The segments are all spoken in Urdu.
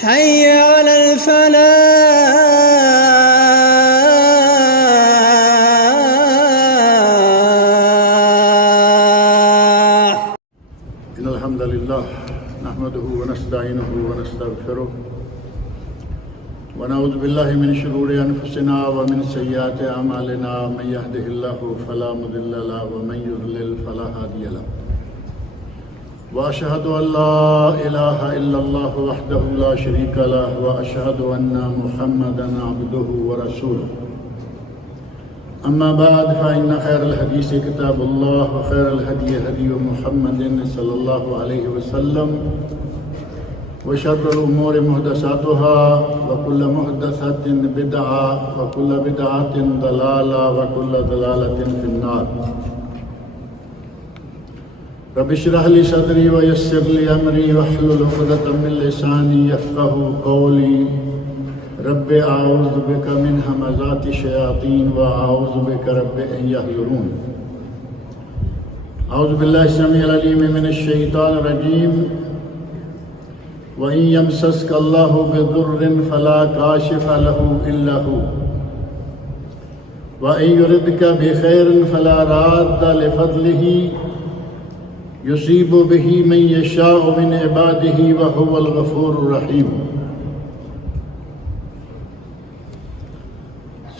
حي على الفلاح. إن الحمد لله نحمده ونستعينه ونستغفره ونعوذ بالله من شرور أنفسنا ومن سيئات أعمالنا من يهده الله فلا مضل له ومن يضلل فلا هادي له وأشهد أن لا إله إلا الله وحده لا شريك له وأشهد أن محمدا عبده ورسوله أما بعد فإن خير الحديث كتاب الله وخير الهدي هدي محمد صلى الله عليه وسلم وشر الأمور محدثاتها وكل محدثة بدعة وكل بدعة ضلالة وكل ضلالة في النار. رب اشرح لي صدري ويسر لي أمري واحلل عقدة من لساني يفقهوا قولي. رب أعوذ بك من همزات الشياطين وأعوذ بك رب أن يحضرون. أعوذ بالله السميع العليم من الشيطان الرجيم. وإن يمسسك الله بضر فلا كاشف له إلا هو وإن يردك بخير فلا راد لفضله يصيب به من يشاء من عباده وهو الغفور الرحيم.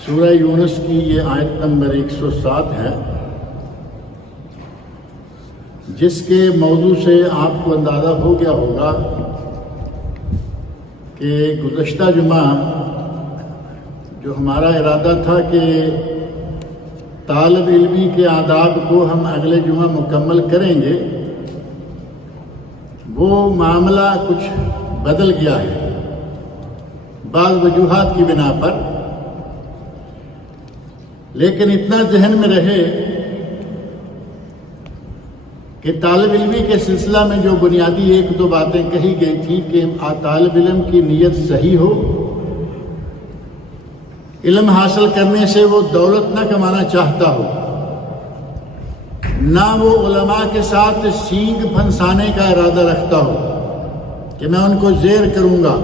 سورہ یونس کی یہ آیت نمبر 107 ہے، جس کے موضوع سے آپ کو اندازہ ہو گیا ہوگا کہ گزشتہ جمعہ جو ہمارا ارادہ تھا کہ طالب علمی کے آداب کو ہم اگلے جمعہ مکمل کریں گے، وہ معاملہ کچھ بدل گیا ہے بعض وجوہات کی بنا پر، لیکن اتنا ذہن میں رہے کہ طالب علمی کے سلسلہ میں جو بنیادی ایک دو باتیں کہی گئی تھی کہ طالب علم کی نیت صحیح ہو، علم حاصل کرنے سے وہ دولت نہ کمانا چاہتا ہو، نہ وہ علماء کے ساتھ سینگ پھنسانے کا ارادہ رکھتا ہو کہ میں ان کو زیر کروں گا،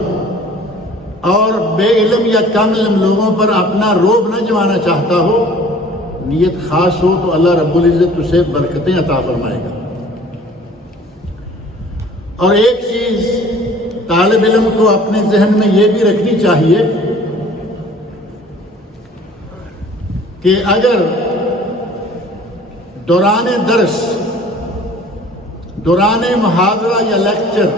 اور بے علم یا کم علم لوگوں پر اپنا روب نہ جمانا چاہتا ہو، نیت خاص ہو تو اللہ رب العزت اسے برکتیں عطا فرمائے گا۔ اور ایک چیز طالب علم کو اپنے ذہن میں یہ بھی رکھنی چاہیے کہ اگر دوران درس، دوران محاضرہ یا لیکچر،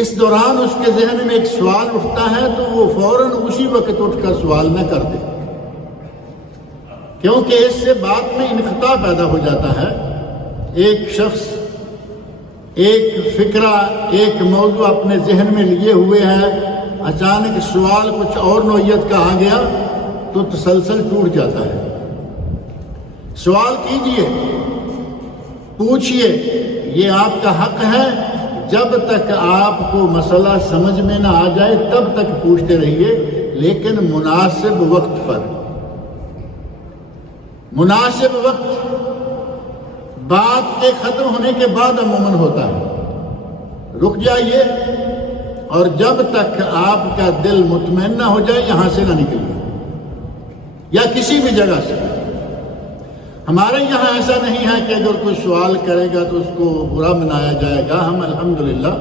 اس دوران اس کے ذہن میں ایک سوال اٹھتا ہے تو وہ فوراً اسی وقت اٹھ کر سوال نہ کر دے، کیونکہ اس سے بات میں انقطاع پیدا ہو جاتا ہے۔ ایک شخص ایک فکرہ، ایک موضوع اپنے ذہن میں لیے ہوئے ہے، اچانک سوال کچھ اور نوعیت کا آ گیا تو تسلسل ٹوٹ جاتا ہے۔ سوال کیجئے، پوچھئے، یہ آپ کا حق ہے۔ جب تک آپ کو مسئلہ سمجھ میں نہ آ جائے تب تک پوچھتے رہیے، لیکن مناسب وقت پر۔ مناسب وقت بات کے ختم ہونے کے بعد عموماً ہوتا ہے۔ رک جائیے، اور جب تک آپ کا دل مطمئن نہ ہو جائے یہاں سے نہ نکلیے، یا کسی بھی جگہ سے۔ ہمارے یہاں ایسا نہیں ہے کہ اگر کوئی سوال کرے گا تو اس کو برا منایا جائے گا۔ ہم الحمدللہ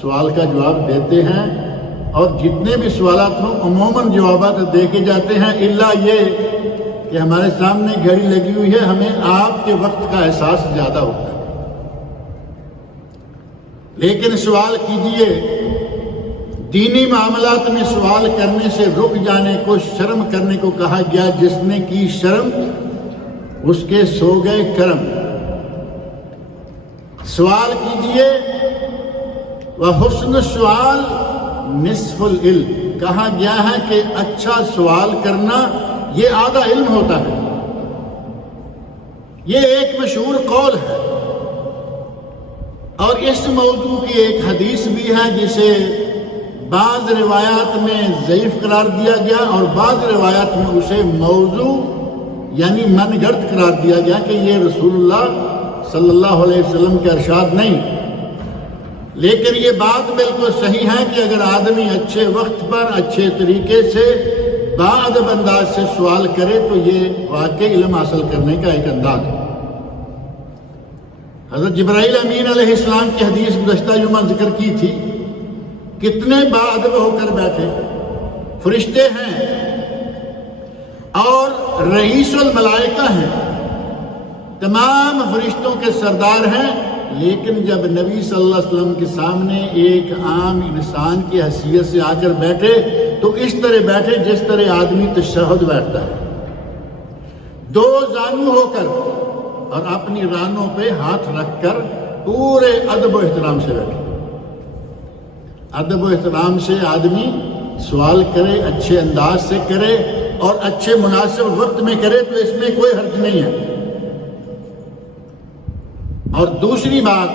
سوال کا جواب دیتے ہیں، اور جتنے بھی سوالات ہوں عموماً جوابات دے کے جاتے ہیں، الا یہ کہ ہمارے سامنے گھڑی لگی ہوئی ہے، ہمیں آپ کے وقت کا احساس زیادہ ہوتا ہے۔ لیکن سوال کیجئے۔ دینی معاملات میں سوال کرنے سے رک جانے کو شرم کرنے کو کہا گیا، جس نے کی شرم اس کے سو گئے کرم۔ سوال کیجئے، وحسن السؤال نصف العلم، کہا گیا ہے کہ اچھا سوال کرنا یہ آدھا علم ہوتا ہے۔ یہ ایک مشہور قول ہے، اور اس موضوع کی ایک حدیث بھی ہے جسے بعض روایات میں ضعیف قرار دیا گیا، اور بعض روایات میں اسے موضوع یعنی من گھڑت قرار دیا گیا کہ یہ رسول اللہ صلی اللہ علیہ وسلم کے ارشاد نہیں۔ لیکن یہ بات بالکل صحیح ہے کہ اگر آدمی اچھے وقت پر اچھے طریقے سے باادب انداز سے سوال کرے تو یہ واقعی علم حاصل کرنے کا ایک انداز ہے۔ حضرت جبرائیل امین علیہ السلام کی حدیث گزشتہ جمعہ ذکر کی تھی، کتنے باادب ہو کر بیٹھے، فرشتے ہیں اور رئیس الملائکہ ہیں، تمام فرشتوں کے سردار ہیں، لیکن جب نبی صلی اللہ علیہ وسلم کے سامنے ایک عام انسان کی حیثیت سے آ کر بیٹھے تو اس طرح بیٹھے جس طرح آدمی تشہد بیٹھتا ہے، دو زانو ہو کر اور اپنی رانوں پہ ہاتھ رکھ کر پورے ادب و احترام سے بیٹھے۔ ادب و احترام سے آدمی سوال کرے، اچھے انداز سے کرے اور اچھے مناسب وقت میں کرے تو اس میں کوئی حرج نہیں ہے۔ اور دوسری بات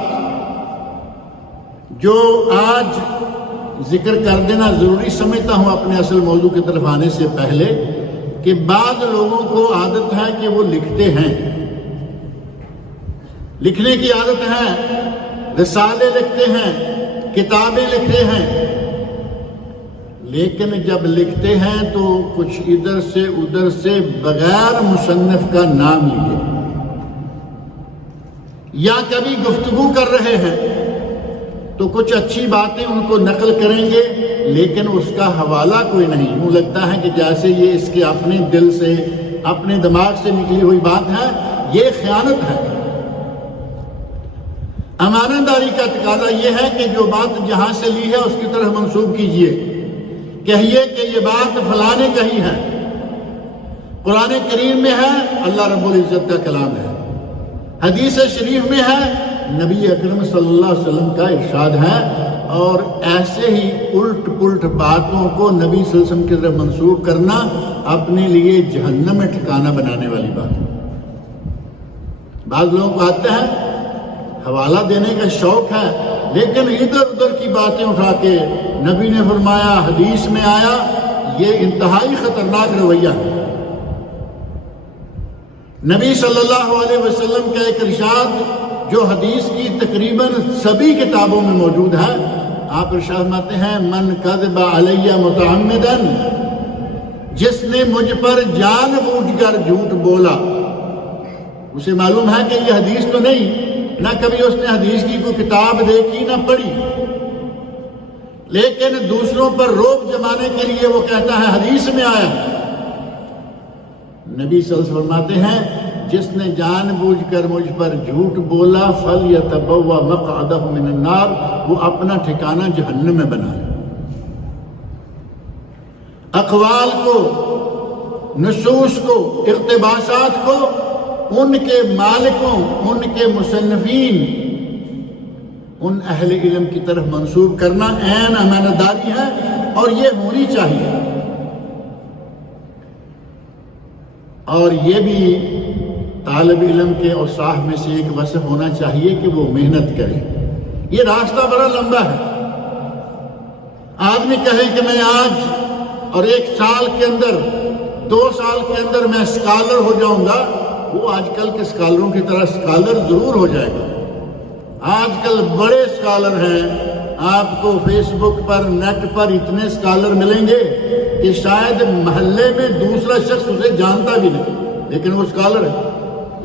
جو آج ذکر کر دینا ضروری سمجھتا ہوں اپنے اصل موضوع کی طرف آنے سے پہلے، کہ بعض لوگوں کو عادت ہے کہ وہ لکھتے ہیں، لکھنے کی عادت ہے، رسالے لکھتے ہیں، کتابیں لکھتے ہیں، لیکن جب لکھتے ہیں تو کچھ ادھر سے ادھر سے بغیر مصنف کا نام لیے، یا کبھی گفتگو کر رہے ہیں تو کچھ اچھی باتیں ان کو نقل کریں گے لیکن اس کا حوالہ کوئی نہیں، یوں لگتا ہے کہ جیسے یہ اس کے اپنے دل سے اپنے دماغ سے نکلی ہوئی بات ہے۔ یہ خیانت ہے۔ امانت داری کا تقاضا یہ ہے کہ جو بات جہاں سے لی ہے اس کی طرف منسوب کیجئے، کہیے کہ یہ بات فلاں نے کہی ہے، قرآن کریم میں ہے، اللہ رب العزت کا کلام ہے، حدیث شریف میں ہے، نبی اکرم صلی اللہ علیہ وسلم کا ارشاد ہے، اور ایسے ہی الٹ پلٹ باتوں کو نبی صلی اللہ علیہ وسلم کی طرف منسوب کرنا اپنے لیے جہنم میں ٹھکانہ بنانے والی بات ہے۔ بعض لوگوں کو آتا ہے، حوالہ دینے کا شوق ہے، لیکن ادھر ادھر کی باتیں اٹھا کے نبی نے فرمایا، حدیث میں آیا، یہ انتہائی خطرناک رویہ ہے۔ نبی صلی اللہ علیہ وسلم کا ایک ارشاد جو حدیث کی تقریباً سبھی کتابوں میں موجود ہے، آپ ارشاد فرماتے ہیں، من کذب علی متعمداً، جس نے مجھ پر جان بوجھ کر جھوٹ بولا، اسے معلوم ہے کہ یہ حدیث تو نہیں، نہ کبھی اس نے حدیث کی کوئی کتاب دیکھی نہ پڑھی، لیکن دوسروں پر روب جمانے کے لیے وہ کہتا ہے حدیث میں آیا۔ نبی صلی اللہ علیہ وسلم فرماتے ہیں، جس نے جان بوجھ کر مجھ پر جھوٹ بولا، فَلْيَتَبَوَّأْ مَقْعَدَهُ مِنَ النَّارِ، وہ اپنا ٹھکانہ جہنم میں بنائے۔ اقوال کو، نصوص کو، اقتباسات کو ان کے مالکوں، ان کے مصنفین، ان اہل علم کی طرف منسوب کرنا عین امانت داری ہے، اور یہ ہونی چاہیے۔ اور یہ بھی طالب علم کے اوصاف میں سے ایک وصف ہونا چاہیے کہ وہ محنت کرے۔ یہ راستہ بڑا لمبا ہے۔ آدمی کہے کہ میں آج اور 1 سال کے اندر، 2 سال کے اندر میں اسکالر ہو جاؤں گا، وہ آج کل کے اسکالروں کی طرح اسکالر ضرور ہو جائے گا۔ آج کل بڑے اسکالر ہیں، آپ کو فیس بک پر، نیٹ پر اتنے اسکالر ملیں گے کہ شاید محلے میں دوسرا شخص اسے جانتا بھی نہیں، لیکن وہ اسکالر ہے۔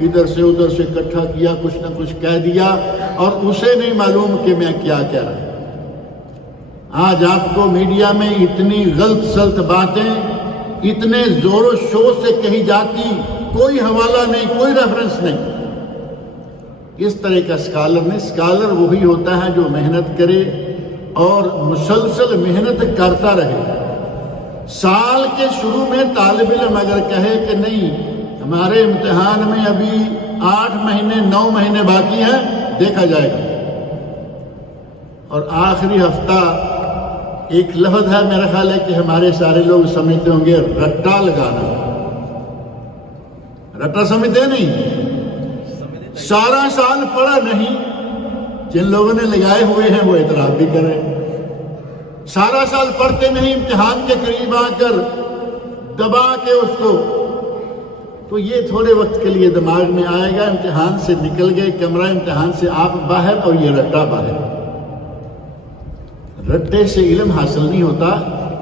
ادھر سے ادھر سے اکٹھا کیا، کچھ نہ کچھ کہہ دیا، اور اسے نہیں معلوم کہ میں کیا کہہ رہا ہوں۔ آج آپ کو میڈیا میں اتنی غلط سلط باتیں اتنے زور و شور سے کہی جاتی، کوئی حوالہ نہیں، کوئی ریفرنس نہیں۔ اس طرح کا اسکالر نہیں، اسکالر وہی ہوتا ہے جو محنت کرے اور مسلسل محنت کرتا رہے۔ سال کے شروع میں طالب علم اگر کہے کہ نہیں ہمارے امتحان میں ابھی 8 مہینے 9 مہینے باقی ہیں، دیکھا جائے گا، اور آخری ہفتہ ایک لفظ ہے میرا خیال ہے کہ ہمارے سارے لوگ سمجھتے ہوں گے، رٹا لگانا۔ رٹا سمجھتے نہیں؟ سارا سال پڑھا نہیں، جن لوگوں نے لگائے ہوئے ہیں وہ اعتراف بھی کریں۔ سارا سال پڑھتے نہیں، امتحان کے قریب آ کر دبا کے اس کو، تو یہ تھوڑے وقت کے لیے دماغ میں آئے گا، امتحان سے نکل گئے، کمرہ امتحان سے آپ باہر، اور یہ رٹا باہر۔ رٹے سے علم حاصل نہیں ہوتا،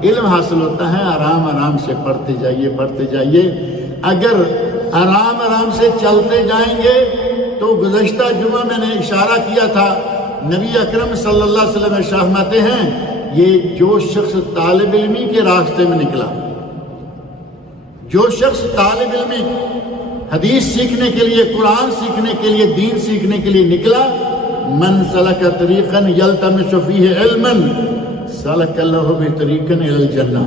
علم حاصل ہوتا ہے آرام آرام سے پڑھتے جائیے۔ اگر آرام آرام سے چلتے جائیں گے تو گزشتہ جمعہ میں نے اشارہ کیا تھا، نبی اکرم صلی اللہ علیہ وسلم ارشاد فرماتے ہیں یہ جو شخص طالب علمی کے راستے میں نکلا، جو شخص طالب علمی حدیث سیکھنے کے لیے، قرآن سیکھنے کے لیے، دین سیکھنے کے لیے نکلا، من سلک طریقا یلتمس فیہ علما سلک اللہ بہ طریقا الی الجنہ۔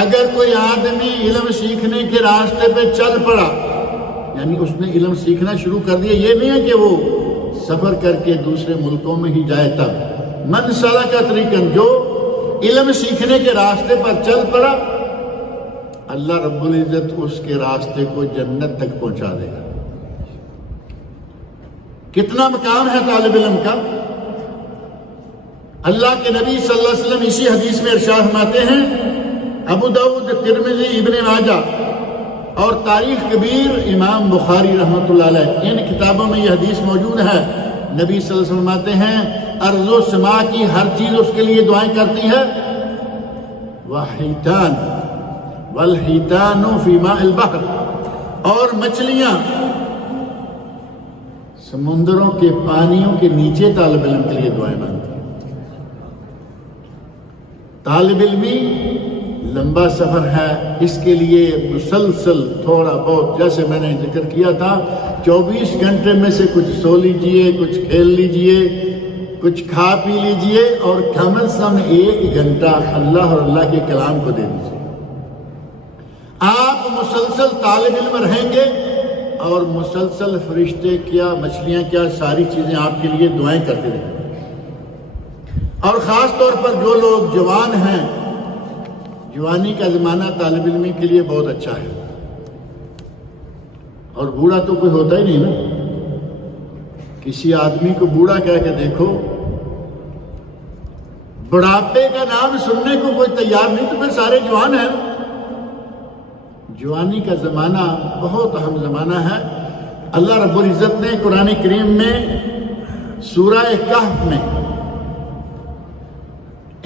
اگر کوئی آدمی علم سیکھنے کے راستے پہ چل پڑا، یعنی اس نے علم سیکھنا شروع کر دیا، یہ نہیں ہے کہ وہ سفر کر کے دوسرے ملکوں میں ہی جائے تب، من سلک طریقا، جو علم سیکھنے کے راستے پر چل پڑا، اللہ رب العزت اس کے راستے کو جنت تک پہنچا دے گا۔ کتنا مقام ہے طالب علم کا! اللہ کے نبی صلی اللہ علیہ وسلم اسی حدیث میں ارشاد فرماتے ہیں، ابو داؤد، ترمذی، ابن ماجہ اور تاریخ کبیر امام بخاری رحمۃ اللہ علیہ، ان کتابوں میں یہ حدیث موجود ہے۔ نبی صلی اللہ علیہ وسلم فرماتے ہیں ارض و سما کی ہر چیز اس کے لیے دعائیں کرتی ہے، وحیتان والحیتان فی ماء البحر، اور مچھلیاں سمندروں کے پانیوں کے نیچے طالب علم کے لیے دعائیں مانگتی ہیں۔ طالب علمی لمبا سفر ہے، اس کے لیے مسلسل تھوڑا بہت، جیسے میں نے ذکر کیا تھا، 24 گھنٹے میں سے کچھ سو لیجئے، کچھ کھیل لیجئے، کچھ کھا پی لیجئے، اور کم از کم 1 گھنٹہ اللہ اور اللہ کے کلام کو دے دیجئے۔ آپ مسلسل طالب علم رہیں گے اور مسلسل فرشتے کیا، مچھلیاں کیا، ساری چیزیں آپ کے لیے دعائیں کرتے رہیں گے۔ اور خاص طور پر جو لوگ جوان ہیں، جوانی کا زمانہ طالب علمی کے لیے بہت اچھا ہے، اور بوڑھا تو کوئی ہوتا ہی نہیں نا۔ کسی آدمی کو بوڑھا کہہ کے دیکھو، بڑھاپے کا نام سننے کو کوئی تیار نہیں، تو پھر سارے جوان ہیں۔ جوانی کا زمانہ بہت اہم زمانہ ہے۔ اللہ رب العزت نے قرآن کریم میں سورہ کہف میں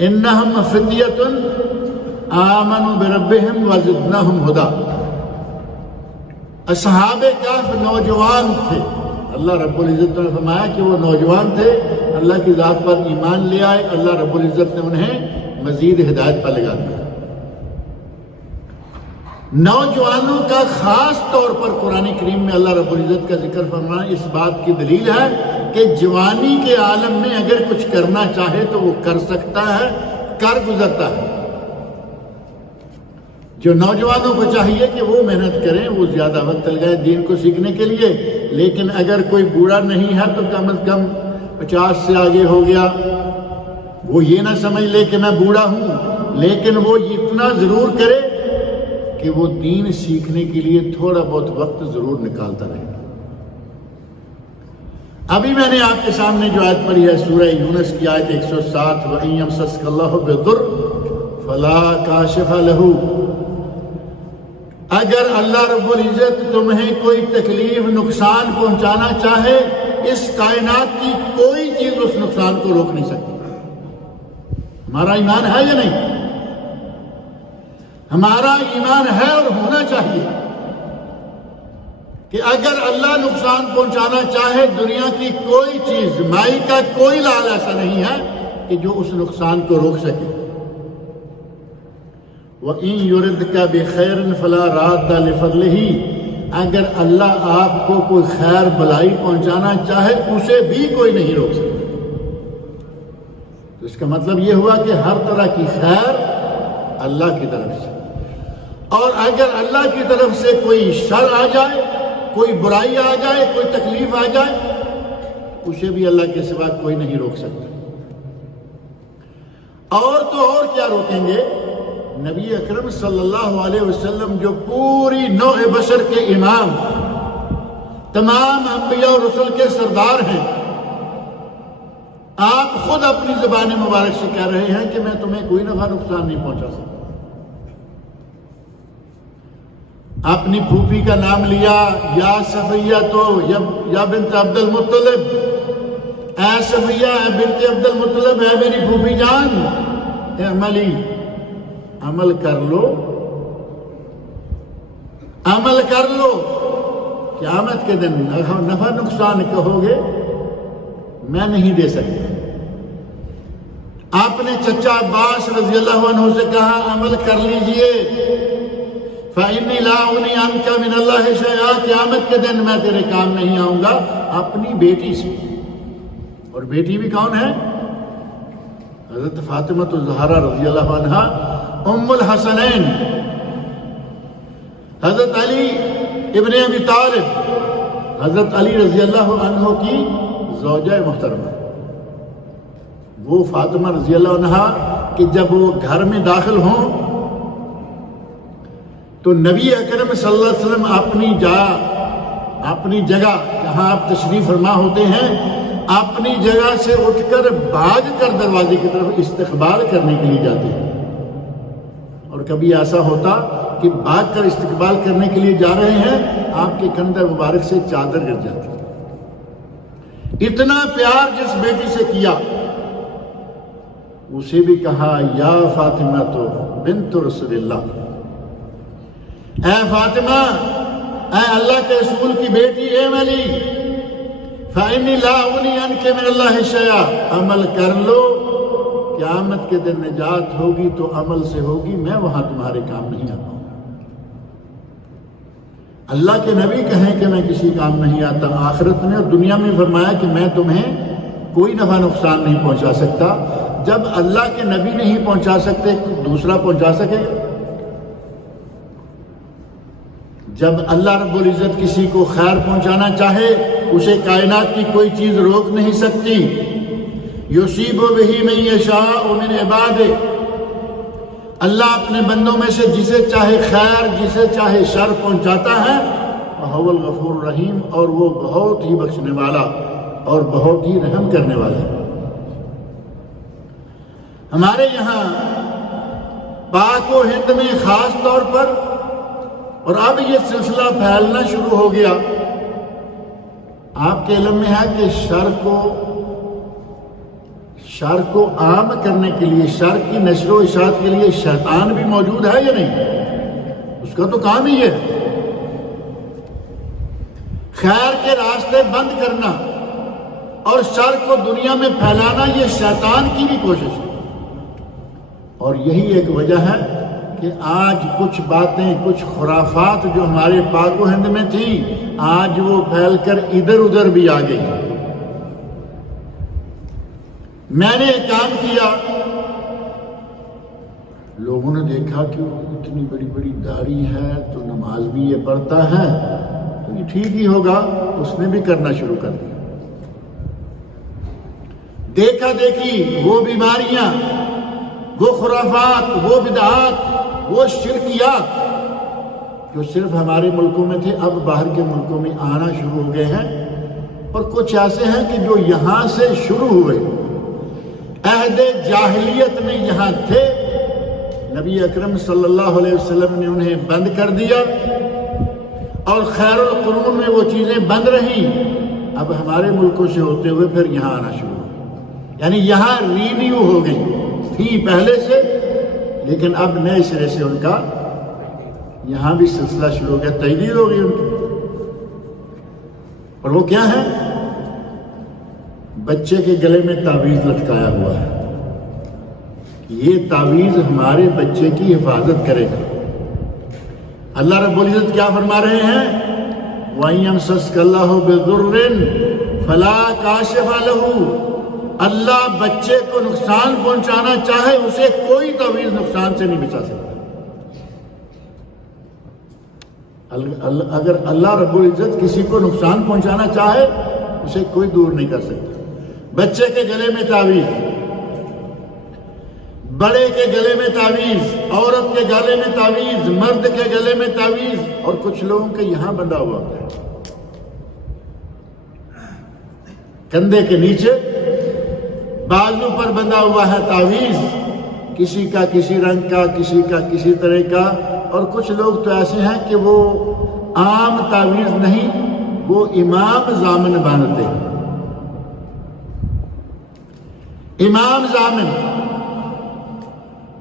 انہم فتیۃ آمنوا بربہم وزدناہم ہدی، اصحاب کہف نوجوان تھے، اللہ رب العزت نے فرمایا کہ وہ نوجوان تھے، اللہ کی ذات پر ایمان لے آئے، اللہ رب العزت نے انہیں مزید ہدایت پر لگا دیا۔ نوجوانوں کا خاص طور پر قرآن کریم میں اللہ رب العزت کا ذکر فرمانا اس بات کی دلیل ہے کہ جوانی کے عالم میں اگر کچھ کرنا چاہے تو وہ کر سکتا ہے، کر گزرتا ہے۔ جو نوجوانوں کو چاہیے کہ وہ محنت کریں، وہ زیادہ وقت لگائیں دین کو سیکھنے کے لیے، لیکن اگر کوئی بوڑھا نہیں ہے تو کم از کم 50 سے آگے ہو گیا، وہ یہ نہ سمجھ لے کہ میں بوڑھا ہوں، لیکن وہ اتنا ضرور کرے کہ وہ دین سیکھنے کے لیے تھوڑا بہت وقت ضرور نکالتا رہے۔ ابھی میں نے آپ کے سامنے جو آیت پڑھی ہے سورہ یونس کی آیت 107، وَإِن يَمْسَسْكَ اللَّهُ بِضُرٍّ فَلَا كَاشِفَ لَهُ، اگر اللہ رب العزت تمہیں کوئی تکلیف، نقصان پہنچانا چاہے، اس کائنات کی کوئی چیز اس نقصان کو روک نہیں سکتی۔ ہمارا ایمان ہے یا نہیں؟ ہمارا ایمان ہے اور ہونا چاہیے کہ اگر اللہ نقصان پہنچانا چاہے، دنیا کی کوئی چیز، مائی کا کوئی لال ایسا نہیں ہے کہ جو اس نقصان کو روک سکے۔ وَإِن يُرِدْكَ بِخَيْرٍ فَلَا رَادَّ لِفَضْلِهِ، اگر اللہ آپ کو کوئی خیر بلائی پہنچانا چاہے، اسے بھی کوئی نہیں روک سکتا۔ تو اس کا مطلب یہ ہوا کہ ہر طرح کی خیر اللہ کی طرف سے، اور اگر اللہ کی طرف سے کوئی شر آ جائے، کوئی برائی آ جائے، کوئی تکلیف آ جائے، اسے بھی اللہ کے سوا کوئی نہیں روک سکتا۔ اور تو اور کیا روکیں گے؟ نبی اکرم صلی اللہ علیہ وسلم جو پوری نوع بشر کے امام، تمام انبیاء اور رسل کے سردار ہیں، آپ خود اپنی زبان مبارک سے کہہ رہے ہیں کہ میں تمہیں کوئی نفع نقصان نہیں پہنچا سکتا۔ اپنی پھوپھی کا نام لیا، یا صفیہ تو یا بنت عبد المطلب، اے صفیہ اے بنت عبد المطلب اے میری پھوپھی جان اعملی عمل کر لو، عمل کر لو، قیامت کے دن نفع نقصان کہو گے میں نہیں دے سکتا۔ آپ نے چچا عباس رضی اللہ عنہ سے کہا عمل کر لیجئے، فَإِنِّي لَا أُغْنِي عَنْكَ مِنَ اللَّهِ شَيْئًا، قیامت کے دن میں تیرے کام نہیں آؤں گا اپنی بیٹی سے۔ اور بیٹی بھی کون ہے؟ حضرت فاطمہ الزہرا رضی اللہ عنہا ام الحسنین، حضرت علی ابن ابی طالب، حضرت علی رضی اللہ عنہ کی زوجہ محترمہ۔ وہ فاطمہ رضی اللہ عنہا کہ جب وہ گھر میں داخل ہوں تو نبی اکرم صلی اللہ علیہ وسلم اپنی جگہ جہاں آپ تشریف فرما ہوتے ہیں، اپنی جگہ سے اٹھ کر بھاگ کر دروازے کی طرف استقبال کرنے کے لیے جاتے ہیں۔ اور کبھی ایسا ہوتا کہ بھاگ کر استقبال کرنے کے لیے جا رہے ہیں، آپ کے کندھے مبارک سے چادر گر جاتی۔ اتنا پیار جس بیٹی سے کیا، اسے بھی کہا یا فاطمہ تو بنت رسول اللہ، اے فاطمہ اے اللہ کے رسول کی بیٹی اعملی فَإِنِّي لَا أُغْنِي عَنْكَ مِنَ اللَّهِ شَيْئًا، عمل کر لو، قیامت کے دن نجات ہوگی تو عمل سے ہوگی، میں وہاں تمہارے کام نہیں آتا ہوں۔ اللہ کے نبی کہیں کہ میں کسی کام نہیں آتا، آخرت میں اور دنیا میں فرمایا کہ میں تمہیں کوئی نفع نقصان نہیں پہنچا سکتا۔ جب اللہ کے نبی نہیں پہنچا سکتے دوسرا پہنچا سکے گا؟ جب اللہ رب العزت کسی کو خیر پہنچانا چاہے اسے کائنات کی کوئی چیز روک نہیں سکتی۔ یصیب بہ من یشاء من عبادہ، اللہ اپنے بندوں میں سے جسے چاہے خیر جسے چاہے شر پہنچاتا ہے، وہو الغفور الرحیم، اور وہ بہت ہی بخشنے والا اور بہت ہی رحم کرنے والا ہے۔ ہمارے یہاں پاک و ہند میں خاص طور پر، اور اب یہ سلسلہ پھیلنا شروع ہو گیا، آپ کے علم میں ہے کہ شر کو عام کرنے کے لیے، شر کی نشر و اشاعت کے لیے شیطان بھی موجود ہے یا نہیں؟ اس کا تو کام ہی ہے خیر کے راستے بند کرنا اور شر کو دنیا میں پھیلانا، یہ شیطان کی بھی کوشش ہے۔ اور یہی ایک وجہ ہے کہ آج کچھ باتیں، کچھ خرافات جو ہمارے پاک و ہند میں تھیں، آج وہ پھیل کر ادھر ادھر بھی آ گئی۔ میں نے ایک کام کیا، لوگوں نے دیکھا کہ وہ اتنی بڑی بڑی داڑھی ہے تو نماز بھی یہ پڑھتا ہے تو یہ ٹھیک ہی ہوگا، اس نے بھی کرنا شروع کر دیا۔ دیکھا دیکھی وہ بیماریاں، وہ خرافات، وہ بدعات، وہ شرکیات جو صرف ہمارے ملکوں میں تھے اب باہر کے ملکوں میں آنا شروع ہو گئے ہیں، اور کچھ ایسے ہیں کہ جو یہاں سے شروع ہوئے، عہد جاہلیت میں یہاں تھے، نبی اکرم صلی اللہ علیہ وسلم نے انہیں بند کر دیا، اور خیر القرون میں وہ چیزیں بند رہیں، اب ہمارے ملکوں سے ہوتے ہوئے پھر یہاں آنا شروع ہو، یعنی یہاں رینیو ہو گئی تھی پہلے سے، لیکن اب نئے سرے سے ان کا یہاں بھی سلسلہ شروع ہو گیا، تجدید ہو گئی ان کی۔ اور وہ کیا ہے؟ بچے کے گلے میں تعویذ لٹکایا ہوا ہے، یہ تعویذ ہمارے بچے کی حفاظت کرے گا۔ اللہ رب العزت کیا فرما رہے ہیں؟ وَإِن يَمْسَسْكَ اللَّهُ بِضُرٍّ فَلَا كَاشِفَ لَهُ، اللہ بچے کو نقصان پہنچانا چاہے اسے کوئی تعویذ نقصان سے نہیں بچا سکتا۔ اگر اللہ رب العزت کسی کو نقصان پہنچانا چاہے اسے کوئی دور نہیں کر سکتا۔ بچے کے گلے میں تعویذ، بڑے کے گلے میں تعویذ، عورت کے گلے میں تعویذ، مرد کے گلے میں تعویذ، اور کچھ لوگوں کے یہاں بندھا ہوا ہوتا ہے، کندھے کے نیچے بازو پر بندھا ہوا ہے تعویذ، کسی کا کسی رنگ کا، کسی کا کسی طرح کا، اور کچھ لوگ تو ایسے ہیں کہ وہ عام تعویذ نہیں، وہ امام ضامن باندھتے ہیں۔ امام ضامن،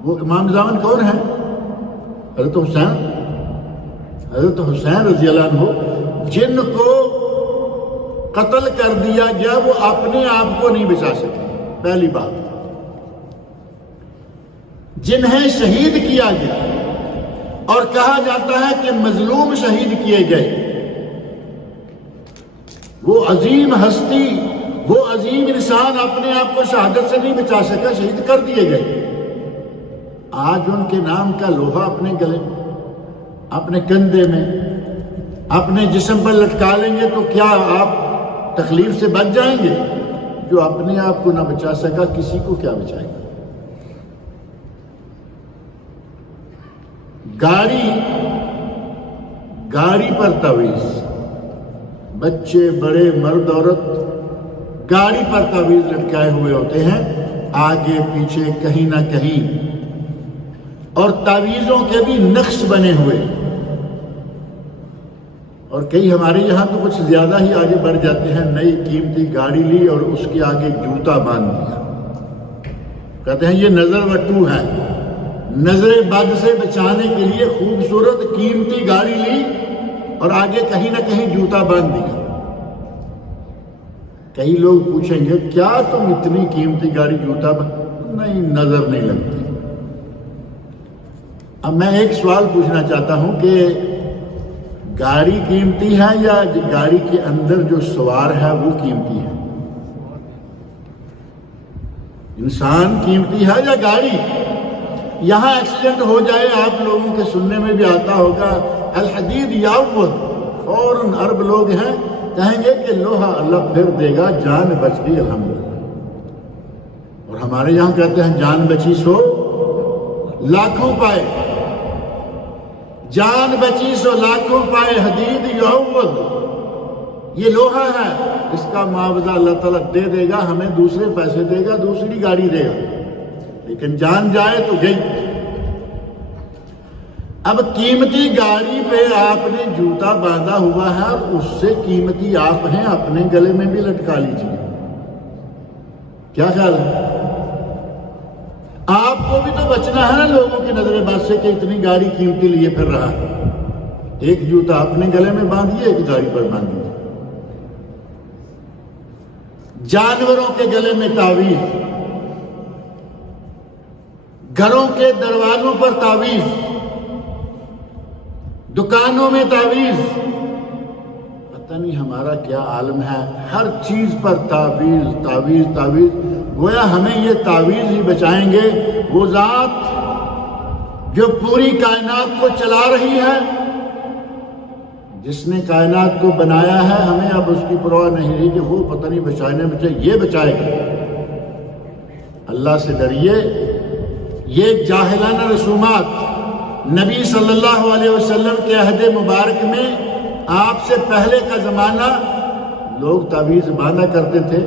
وہ امام ضامن کون ہے؟ حضرت حسین رضی اللہ عنہ، جن کو قتل کر دیا گیا وہ اپنے آپ کو نہیں بچا سکے، پہلی بات۔ جنہیں شہید کیا گیا اور کہا جاتا ہے کہ مظلوم شہید کیے گئے، وہ عظیم ہستی، وہ عظیم انسان اپنے آپ کو شہادت سے نہیں بچا سکا، شہید کر دیے گئے۔ آج ان کے نام کا لوہا اپنے گلے، اپنے کندھے میں، اپنے جسم پر لٹکا لیں گے تو کیا آپ تکلیف سے بچ جائیں گے؟ جو اپنے آپ کو نہ بچا سکا کسی کو کیا بچائے گا؟ گاڑی پر تعویذ، بچے بڑے مرد عورت گاڑی پر تعویذ لٹکائے ہوئے ہوتے ہیں، آگے پیچھے کہیں نہ کہیں، اور تعویذوں کے بھی نقش بنے ہوئے، اور کئی ہمارے یہاں تو کچھ زیادہ ہی آگے بڑھ جاتے ہیں، نئی قیمتی گاڑی لی اور اس کے آگے جوتا باندھ دیا، کہتے ہیں یہ نظر وٹو ہے، نظر بد سے بچانے کے لیے خوبصورت قیمتی گاڑی لی اور آگے کہیں نہ کہیں جوتا باندھ دیا۔ کئی لوگ پوچھیں گے کیا تم اتنی قیمتی گاڑی جوتا نہیں، نظر نہیں لگتی۔ اب میں ایک سوال پوچھنا چاہتا ہوں کہ گاڑی قیمتی ہے یا گاڑی کے اندر جو سوار ہے وہ قیمتی ہے؟ انسان قیمتی ہے یا گاڑی؟ یہاں ایکسیڈنٹ ہو جائے، آپ لوگوں کے سننے میں بھی آتا ہوگا الحدید یعوض، فوراً عرب لوگ ہیں کہیں گے کہ لوہا اللہ پھر دے گا، جان بچ گئی الحمدللہ۔ اور ہمارے یہاں کہتے ہیں جان بچی سو لاکھوں پائے، جان بچی سو لاکھوں پائے، حدید یعوض، یہ لوہا ہے، اس کا معاوضہ اللہ تعالیٰ دے گا، ہمیں دوسرے پیسے دے گا، دوسری گاڑی دے گا، لیکن جان جائے تو گئی۔ اب قیمتی گاڑی پہ آپ نے جوتا باندھا ہوا ہے، اس سے قیمتی آپ ہیں، اپنے گلے میں بھی لٹکا لیجیے، کیا خیال ہے؟ آپ کو بھی تو بچنا ہے نا لوگوں کی نظر بد سے کہ اتنی گاڑی قیمتی لیے پھر رہا ہے، ایک جوتا اپنے گلے میں باندھیے، ایک گاڑی پر باندھیے۔ جانوروں کے گلے میں تعویذ، گھروں کے دروازوں پر تعویذ، دکانوں میں تعویذ، پتہ نہیں ہمارا کیا عالم ہے، ہر چیز پر تعویذ تعویذ تعویذ، گویا ہمیں یہ تعویذ ہی بچائیں گے۔ وہ ذات جو پوری کائنات کو چلا رہی ہے، جس نے کائنات کو بنایا ہے، ہمیں اب اس کی پرواہ نہیں رہی کہ وہ پتہ نہیں بچانے بچائے، یہ بچائے گا۔ اللہ سے ڈریے۔ یہ جاہلانہ رسومات نبی صلی اللہ علیہ وسلم کے عہد مبارک میں، آپ سے پہلے کا زمانہ، لوگ تعویذ باندھا کرتے تھے۔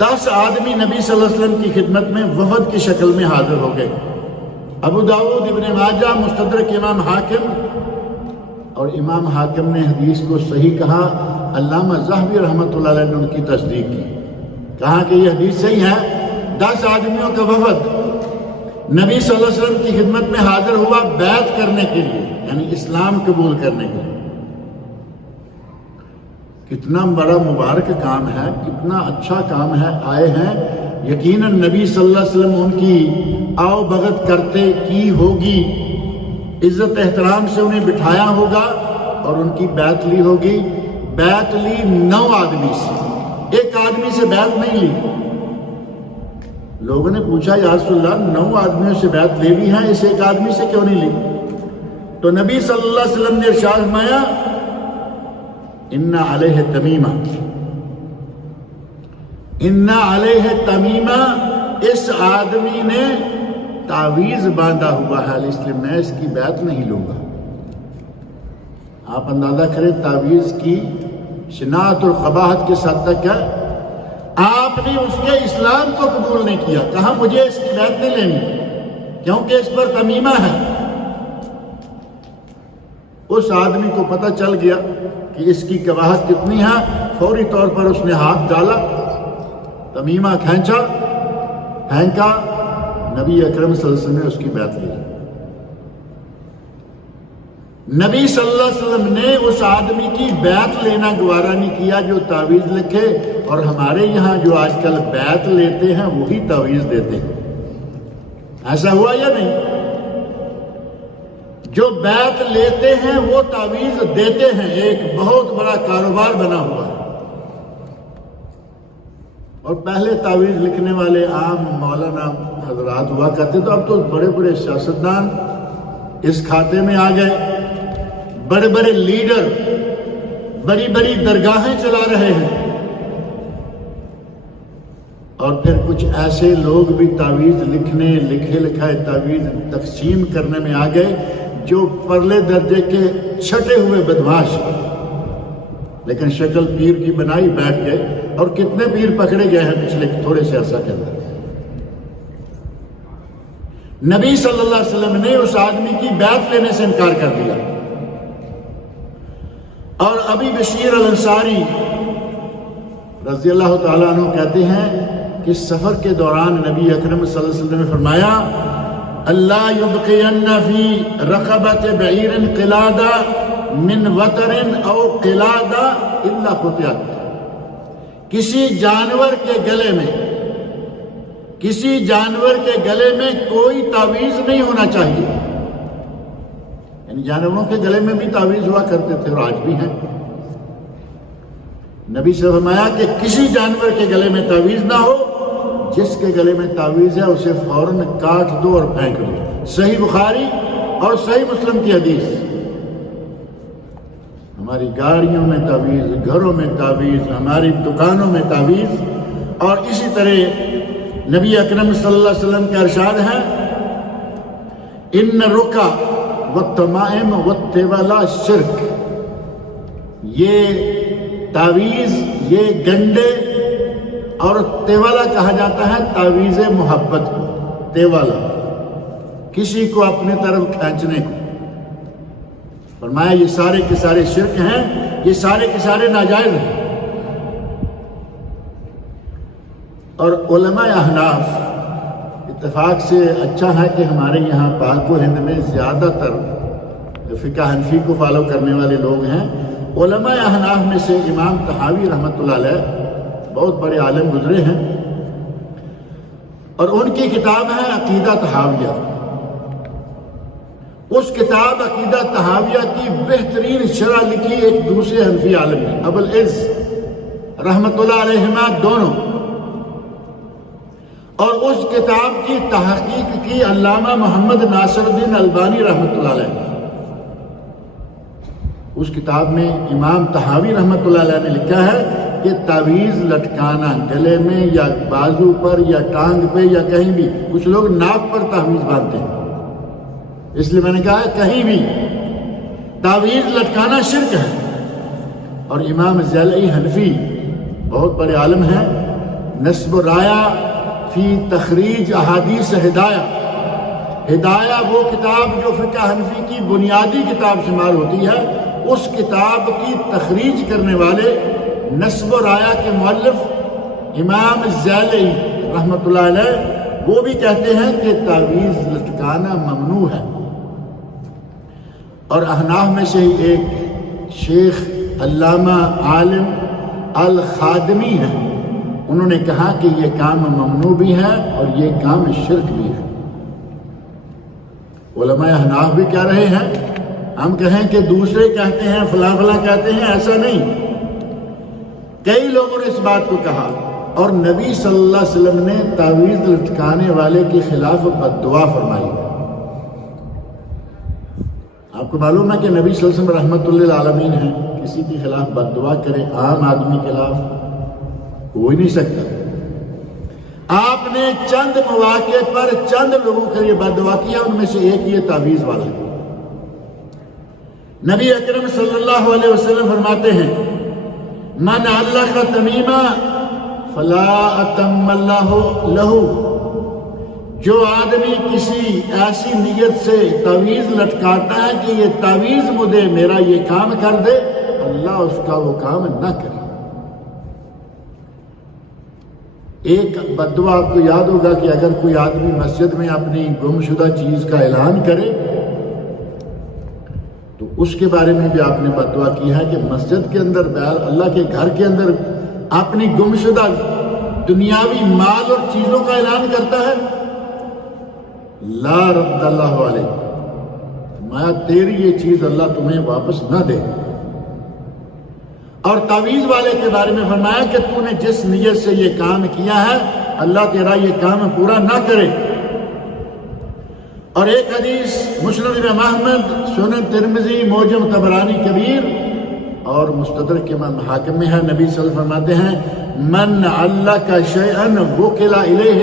10 آدمی نبی صلی اللہ علیہ وسلم کی خدمت میں وفد کی شکل میں حاضر ہو گئے۔ ابو داؤد، ابن ماجہ، مستدرک امام حاکم، اور امام حاکم نے حدیث کو صحیح کہا، علامہ ذہبی رحمۃ اللہ علیہ نے ان کی تصدیق کی، کہا کہ یہ حدیث صحیح ہے۔ 10 آدمیوں کا وفد نبی صلی اللہ علیہ وسلم کی خدمت میں حاضر ہوا بیعت کرنے کے لیے، یعنی اسلام قبول کرنے کے لیے۔ کتنا بڑا مبارک کام ہے، کتنا اچھا کام ہے، آئے ہیں، یقیناً نبی صلی اللہ علیہ وسلم ان کی آؤ بھگت کرتے کی ہوگی، عزت احترام سے انہیں بٹھایا ہوگا اور ان کی بیعت لی ہوگی۔ بیعت لی 9 آدمی سے، ایک آدمی سے بیعت نہیں لی۔ لوگوں نے پوچھا یا رسول اللہ 9 آدمیوں سے بیعت لے لی ہے، اس ایک آدمی سے کیوں نہیں لی؟ تو نبی صلی اللہ علیہ وسلم نے ارشاد فرمایا ان علیہ تمیمہ، ان علیہ تمیمہ، اس آدمی نے تعویذ باندھا ہوا ہے، اس لیے میں اس کی بیعت نہیں لوں گا۔ آپ اندازہ کریں تعویذ کی شناعت اور قباحت کے ساتھ تک ہے۔ آپ نے اس کے اسلام کو قبول نہیں کیا، کہا مجھے اس کی بیعت نہیں لینی کیونکہ اس پر تمیمہ ہے۔ اس آدمی کو پتہ چل گیا کہ اس کی قباحت کتنی ہے، فوری طور پر اس نے ہاتھ ڈالا تمیمہ کھینچا، پھینکا، نبی اکرم صلی اللہ علیہ وسلم نے اس کی بیعت لی۔ نبی صلی اللہ علیہ وسلم نے اس آدمی کی بیعت لینا گوارا نہیں کیا جو تعویذ لکھے، اور ہمارے یہاں جو آج کل بیعت لیتے ہیں وہی تعویذ دیتے ہیں۔ ایسا ہوا یا نہیں؟ جو بیعت لیتے ہیں وہ تعویذ دیتے ہیں، ایک بہت بڑا کاروبار بنا ہوا ہے۔ اور پہلے تعویذ لکھنے والے عام مولانا حضرات ہوا کرتے، تو اب تو بڑے بڑے سیاستدان اس کھاتے میں آ گئے، بڑے بڑے لیڈر بڑی بڑی درگاہیں چلا رہے ہیں، اور پھر کچھ ایسے لوگ بھی تعویذ لکھنے، لکھے لکھائے تعویذ تقسیم کرنے میں آ گئے جو پرلے درجے کے چھٹے ہوئے بدماش، لیکن شکل پیر کی بنائی بیٹھ گئے، اور کتنے پیر پکڑے گئے ہیں پچھلے تھوڑے سے عرصہ کے اندر۔ نبی صلی اللہ علیہ وسلم نے اس آدمی کی بیعت لینے سے انکار کر دیا، اور ابی بشیر الانصاری رضی اللہ تعالیٰ عنہ کہتے ہیں کہ سفر کے دوران نبی اکرم صلی اللہ علیہ وسلم نے فرمایا اللہ یبقین فی رقبت بعیر قلادہ من وتر او قلادہ الا قطعت، کسی جانور کے گلے میں کوئی تعویذ نہیں ہونا چاہیے، یعنی جانوروں کے گلے میں بھی تعویذ ہوا کرتے تھے اور آج بھی ہیں۔ نبی سے فرمایا کہ کسی جانور کے گلے میں تعویذ نہ ہو، جس کے گلے میں تعویذ ہے اسے فوراً کاٹ دو اور پھینک دو۔ صحیح بخاری اور صحیح مسلم کی حدیث۔ ہماری گاڑیوں میں تعویذ، گھروں میں تعویذ، ہماری دکانوں میں تعویذ، اور اسی طرح نبی اکرم صلی اللہ علیہ وسلم کا ارشاد ہے ان رقا والتمائم والتولا شرک، یہ تعویذ، یہ گنڈے، اور تیوالا کہا جاتا ہے تعویذ محبت کو، تیوالا کسی کو اپنے طرف کھینچنے کو۔ فرمایا یہ سارے کے سارے شرک ہیں، یہ سارے کے سارے ناجائز ہیں۔ اور علماء احناف اتفاق سے اچھا ہے کہ ہمارے یہاں پاک و ہند میں زیادہ تر فقہ حنفی کو فالو کرنے والے لوگ ہیں۔ علماء احناف میں سے امام طحاوی رحمۃ اللہ علیہ بہت بڑے عالم گزرے ہیں، اور ان کی کتاب ہے عقیدہ طحاویہ۔ اس کتاب عقیدہ طحاویہ کی بہترین شرح لکھی ایک دوسرے حنفی عالم نے، ابوالعز رحمۃ اللہ علیہما دونوں، اور اس کتاب کی تحقیق کی علامہ محمد ناصر الدین البانی رحمۃ اللہ علیہ۔ اس کتاب میں امام طحاوی رحمۃ اللہ علیہ نے لکھا ہے کہ تعویذ لٹکانا گلے میں یا بازو پر یا ٹانگ پہ یا کہیں بھی، کچھ لوگ ناک پر تعویذ باندھتے ہیں، اس لیے میں نے کہا ہے کہیں بھی تعویذ لٹکانا شرک ہے۔ اور امام ضلعی حنفی بہت بڑے عالم ہیں، نصب الرایا فی تخریج احادیث ہدایہ، ہدایہ وہ کتاب جو فقہ حنفی کی بنیادی کتاب شمار ہوتی ہے، اس کتاب کی تخریج کرنے والے نصب الرایا کے مؤلف امام ضلعی رحمۃ اللہ علیہ وہ بھی کہتے ہیں کہ تعویذ لٹکانا ممنوع ہے۔ اور احناف میں سے ہی ایک شیخ علامہ عالم الخادمی ہے، انہوں نے کہا کہ یہ کام ممنوع بھی ہے اور یہ کام شرک بھی ہے۔ علماء احناف بھی کہہ رہے ہیں، ہم کہیں کہ دوسرے کہتے ہیں، فلاں فلاں کہتے ہیں، ایسا نہیں، کئی لوگوں نے اس بات کو کہا، اور نبی صلی اللہ علیہ وسلم نے تعویذ لٹکانے والے کے خلاف بد دعا فرمائی۔ آپ کو معلوم ہے کہ نبی صلی اللہ علیہ وسلم رحمت للعالمین ہیں، کسی کے خلاف بد دعا کرے عام آدمی کے خلاف ہو ہی نہیں سکتا۔ آپ نے چند مواقع پر چند لوگوں کے لیے بد دعا کیا، ان میں سے ایک یہ تعویذ والا۔ نبی اکرم صلی اللہ علیہ وسلم فرماتے ہیں من علق تمیمہ فلا اتم اللہ لہو، جو آدمی کسی ایسی نیت سے تعویذ لٹکاتا ہے کہ یہ تعویذ مجھے میرا یہ کام کر دے، اللہ اس کا وہ کام نہ کرے۔ ایک بددعا آپ کو یاد ہوگا کہ اگر کوئی آدمی مسجد میں اپنی گمشدہ چیز کا اعلان کرے تو اس کے بارے میں بھی آپ نے بددعا کی ہے کہ مسجد کے اندر اللہ کے گھر کے اندر اپنی گمشدہ دنیاوی مال اور چیزوں کا اعلان کرتا ہے، لا رد اللہ علیہ، میں تیری یہ چیز اللہ تمہیں واپس نہ دے۔ اور تعویذ والے کے بارے میں فرمایا کہ تو نے جس نیت سے یہ کام کیا ہے اللہ تیرا یہ کام پورا نہ کرے۔ اور ایک حدیث مسند امام احمد، سنن ترمذی، معجم طبرانی کبیر اور مستدرک امام حاکم میں ہے، نبی صلی اللہ علیہ وسلم فرماتے ہیں من علق شیئا وکل الیہ،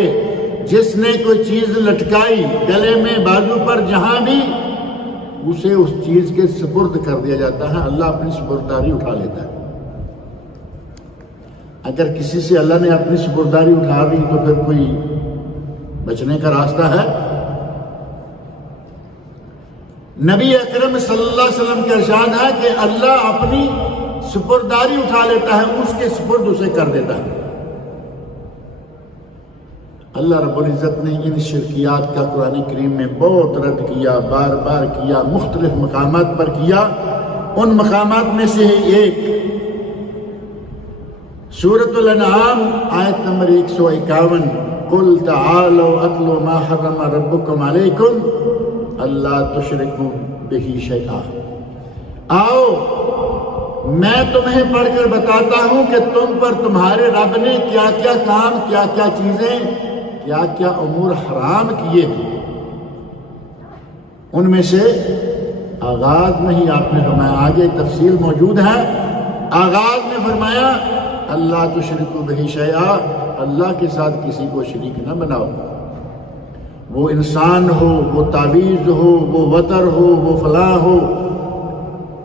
جس نے کوئی چیز لٹکائی گلے میں، بازو پر، جہاں بھی، اسے اس چیز کے سپرد کر دیا جاتا ہے، اللہ اپنی سپرداری اٹھا لیتا ہے۔ اگر کسی سے اللہ نے اپنی سپرداری اٹھا دی تو پھر کوئی بچنے کا راستہ ہے؟ نبی اکرم صلی اللہ علیہ وسلم کا ارشاد ہے کہ اللہ اپنی سپرداری اٹھا لیتا ہے، اس کے سپرد اسے کر دیتا ہے۔ اللہ رب العزت نے ان شرکیات کا قرآن کریم میں بہت رد کیا، بار بار کیا، مختلف مقامات پر کیا۔ ان مقامات میں سے ایک سورۃ الانعام آیت نمبر 151، قل تعالوا اتل ما حرم ربکم علیکم اللہ تشرکوا بہ شیئا، آؤ میں تمہیں پڑھ کر بتاتا ہوں کہ تم پر تمہارے رب نے کیا کیا کام، کیا کیا چیزیں، کیا کیا امور حرام کیے ہیں۔ ان میں سے آغاز میں ہی آپ نے فرمایا، آگے تفصیل موجود ہے، آغاز میں فرمایا اللہ تشرکوا بہ شیئا، اللہ کے ساتھ کسی کو شریک نہ بناؤ، وہ انسان ہو، وہ تعویذ ہو، وہ وتر ہو، وہ فلاں ہو،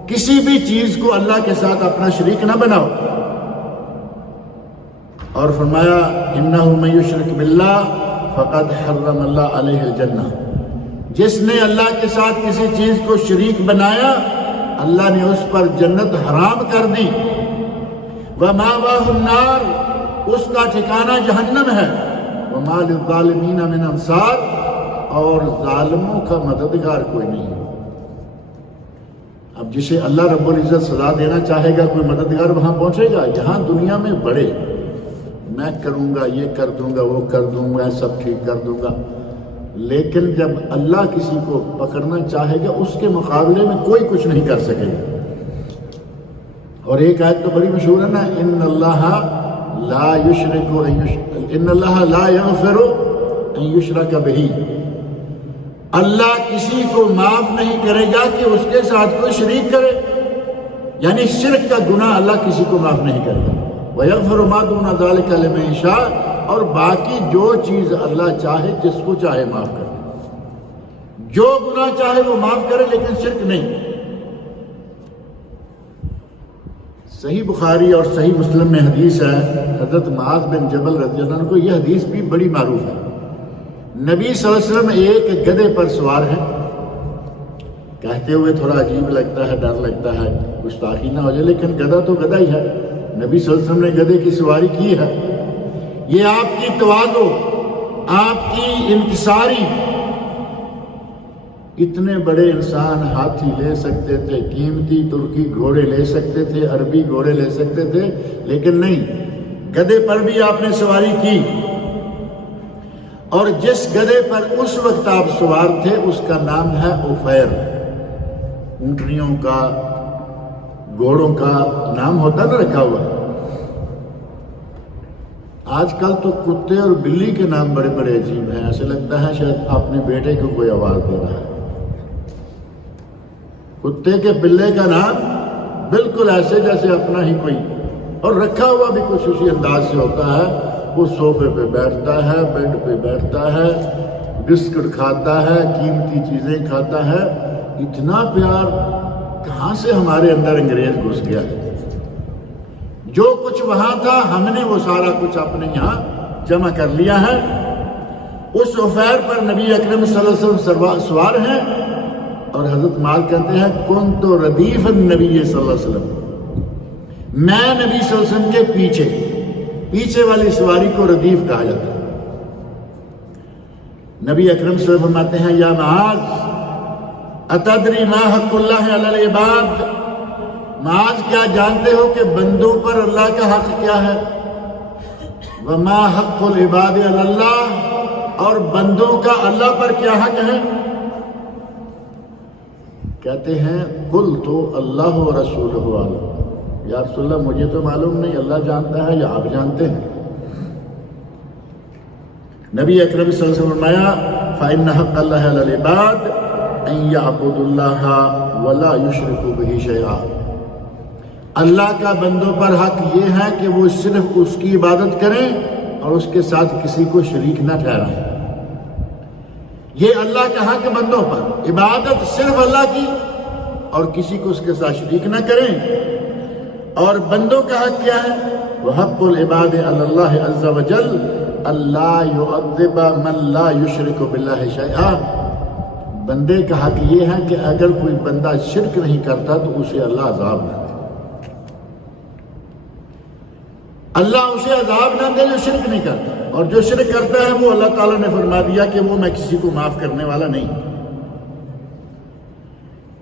کسی بھی چیز کو اللہ کے ساتھ اپنا شریک نہ بناؤ۔ اور فرمایا انہ من یشرک باللہ فقد حرم اللہ علیہ الجنہ، جس نے اللہ کے ساتھ کسی چیز کو شریک بنایا اللہ نے اس پر جنت حرام کر دی۔ وَمَأْوَاهُ النَّارُ، اس کا ٹھکانہ جہنم ہے۔ وَمَا لِلظَّالِمِينَ مِنْ أَنصَارٍ، اور ظالموں کا مددگار کوئی نہیں ہے۔ اب جسے اللہ رب العزت سزا دینا چاہے گا کوئی مددگار وہاں پہنچے گا؟ یہاں دنیا میں بڑے، میں کروں گا، یہ کر دوں گا، وہ کر دوں گا، سب ٹھیک کر دوں گا، لیکن جب اللہ کسی کو پکڑنا چاہے گا اس کے مقابلے میں کوئی کچھ نہیں کر سکے گا۔ اور ایک آیت تو بڑی مشہور ہے نا، ان اللہ لا یغفر ان یشرک بہ، اللہ کسی کو معاف نہیں کرے گا کہ اس کے ساتھ کوئی شریک کرے، یعنی شرک کا گناہ اللہ کسی کو معاف نہیں کرے گا۔ وَيَغْفِرُ مَا دُونَ ذَلِكَ لِمَن يَشَاءُ، اور باقی جو چیز اللہ چاہے جس کو چاہے معاف کرے، جو گناہ چاہے وہ معاف کرے، لیکن شرک نہیں۔ صحیح بخاری اور صحیح مسلم میں حدیث ہے، حضرت معاذ بن جبل رضی اللہ عنہ کو یہ حدیث بھی بڑی معروف ہے۔ نبی صلی اللہ علیہ وسلم ایک گدھے پر سوار ہیں، کہتے ہوئے تھوڑا عجیب لگتا ہے، ڈر لگتا ہے گستاخی نہ ہو جائے، لیکن گدھا تو گدھا ہی ہے، نبی صلی اللہ علیہ وسلم نے گدھے کی سواری کی ہے۔ یہ آپ کی تواضع، آپ کی انکساری، اتنے بڑے انسان ہاتھی لے سکتے تھے، قیمتی ترکی گھوڑے لے سکتے تھے، عربی گھوڑے لے سکتے تھے، لیکن نہیں، گدھے پر بھی آپ نے سواری کی۔ اور جس گدھے پر اس وقت آپ سوار تھے اس کا نام ہے عفیر، اونٹنیوں کا، گھوڑوں کا نام ہوتا نہ رکھا ہوا۔ آج کل تو کتے اور بلی کے نام بڑے بڑے عجیب ہیں، ایسے لگتا ہے شاید اپنے بیٹے کو کوئی آواز دے رہا ہے۔ کتے کے بلے کا نام بالکل ایسے جیسے اپنا ہی کوئی، اور رکھا ہوا بھی کچھ اسی انداز سے ہوتا ہے، وہ صوفے پہ بیٹھتا ہے، بیڈ پہ بیٹھتا ہے، بسکٹ کھاتا ہے، قیمتی چیزیں کھاتا ہے۔ اتنا پیار کہاں سے ہمارے اندر انگریز گھس گیا ہے؟ جو کچھ وہاں تھا ہم نے وہ سارا کچھ اپنے یہاں جمع کر لیا ہے۔ اس عفیر پر نبی اکرم صلی اللہ علیہ وسلم سوار ہیں، اور حضرت معاذ کہتے ہیں کنت ردیف النبی صلی اللہ علیہ وسلم، میں نبی صلی اللہ علیہ وسلم کے پیچھے، پیچھے والی سواری کو ردیف کہا جاتا ہے۔ نبی اکرم صلی اللہ علیہ وسلم فرماتے ہیں یا معاذ اتدری ما حق اللہ علی العباد، معاذ کیا جانتے ہو کہ بندوں پر اللہ کا حق کیا ہے؟ وما حق العباد علی اللہ، اور بندوں کا اللہ پر کیا حق ہے؟ کہتے ہیں قلت اللہ و رسولہ عالم، یا رسول اللہ مجھے تو معلوم نہیں، اللہ جانتا ہے یا آپ جانتے ہیں؟ نبی اکرم صلی اللہ علیہ وسلم فرمایا فإن حق اللہ علی العباد ان یعبدوا اللہ ولا یشرکوا بہ شیئا، اللہ کا بندوں پر حق یہ ہے کہ وہ صرف اس کی عبادت کریں اور اس کے ساتھ کسی کو شریک نہ ٹھہرائیں۔ یہ اللہ کا حق بندوں پر، عبادت صرف اللہ کی اور کسی کو اس کے ساتھ شریک نہ کریں۔ اور بندوں کا حق کیا ہے؟ وحق العباد علی اللہ عز وجل اللہ یعذب من لا یشرک باللہ شیئا، بندے کا حق یہ ہے کہ اگر کوئی بندہ شرک نہیں کرتا تو اسے اللہ عذاب نہ دے، اللہ اسے عذاب نہ دے جو شرک نہیں کرتا، اور جو شرک کرتا ہے وہ اللہ تعالیٰ نے فرما دیا کہ وہ میں کسی کو معاف کرنے والا نہیں۔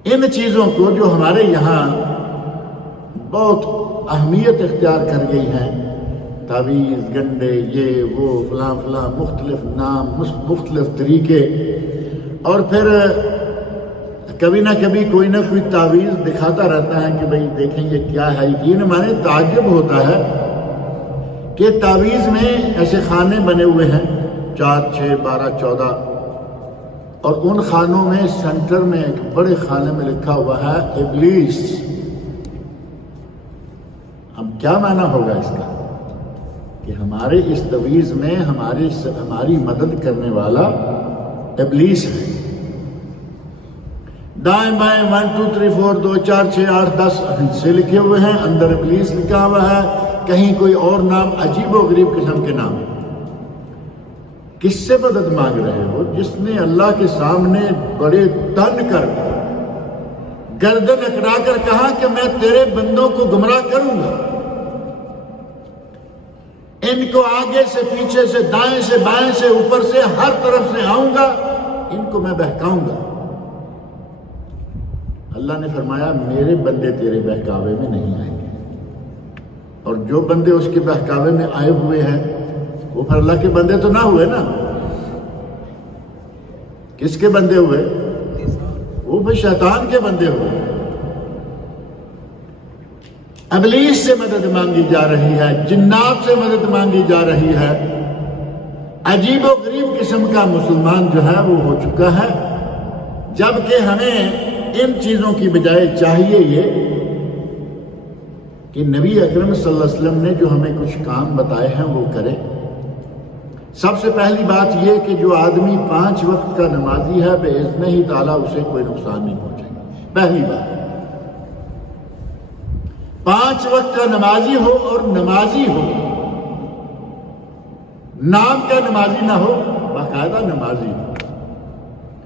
ان چیزوں کو جو ہمارے یہاں بہت اہمیت اختیار کر گئی ہیں، تعویذ، گنڈے، یہ وہ فلاں فلاں، مختلف نام، مختلف طریقے، اور پھر کبھی نہ کبھی کوئی نہ کوئی تعویذ دکھاتا رہتا ہے کہ بھئی دیکھیں یہ کیا ہے۔ یقین مانے تعجب ہوتا ہے کہ تعویذ میں ایسے خانے بنے ہوئے ہیں 4، 6، 12، 14، اور ان خانوں میں سینٹر میں ایک بڑے خانے میں لکھا ہوا ہے ابلیس۔ اب کیا معنی ہوگا اس کا کہ ہمارے اس تعویذ میں ہماری مدد کرنے والا ابلیس ہے۔ دائیں بائیں 1 2 3 4 2 4 6 8 10 سے لکھے ہوئے ہیں، اندر ابلیس لکھا ہوا ہے، کہیں کوئی اور نام، عجیب و غریب قسم کے نام۔ کس سے مدد مانگ رہے ہو؟ جس نے اللہ کے سامنے بڑے تن کر گردن اکڑا کر کہا کہ میں تیرے بندوں کو گمراہ کروں گا، ان کو آگے سے پیچھے سے دائیں سے بائیں سے اوپر سے ہر طرف سے آؤں گا، ان کو میں بہکاؤں گا۔ اللہ نے فرمایا میرے بندے تیرے بہکاوے میں نہیں آئیں گے، اور جو بندے اس کے بہکاوے میں آئے ہوئے ہیں وہ پھر اللہ کے بندے تو نہ ہوئے نا۔ کس کے بندے ہوئے؟ وہ بھی شیطان کے بندے ہوئے۔ ابلیس سے مدد مانگی جا رہی ہے، جنات سے مدد مانگی جا رہی ہے۔ عجیب و غریب قسم کا مسلمان جو ہے وہ ہو چکا ہے، جبکہ ہمیں ان چیزوں کی بجائے چاہیے یہ کہ نبی اکرم صلی اللہ علیہ وسلم نے جو ہمیں کچھ کام بتائے ہیں وہ کریں۔ سب سے پہلی بات یہ کہ جو آدمی 5 وقت کا نمازی ہے باذن ہی تعالیٰ اسے کوئی نقصان نہیں پہنچے گا۔ پہلی بات 5 وقت کا نمازی ہو، اور نمازی ہو، نام کا نمازی نہ ہو، باقاعدہ نمازی ہو۔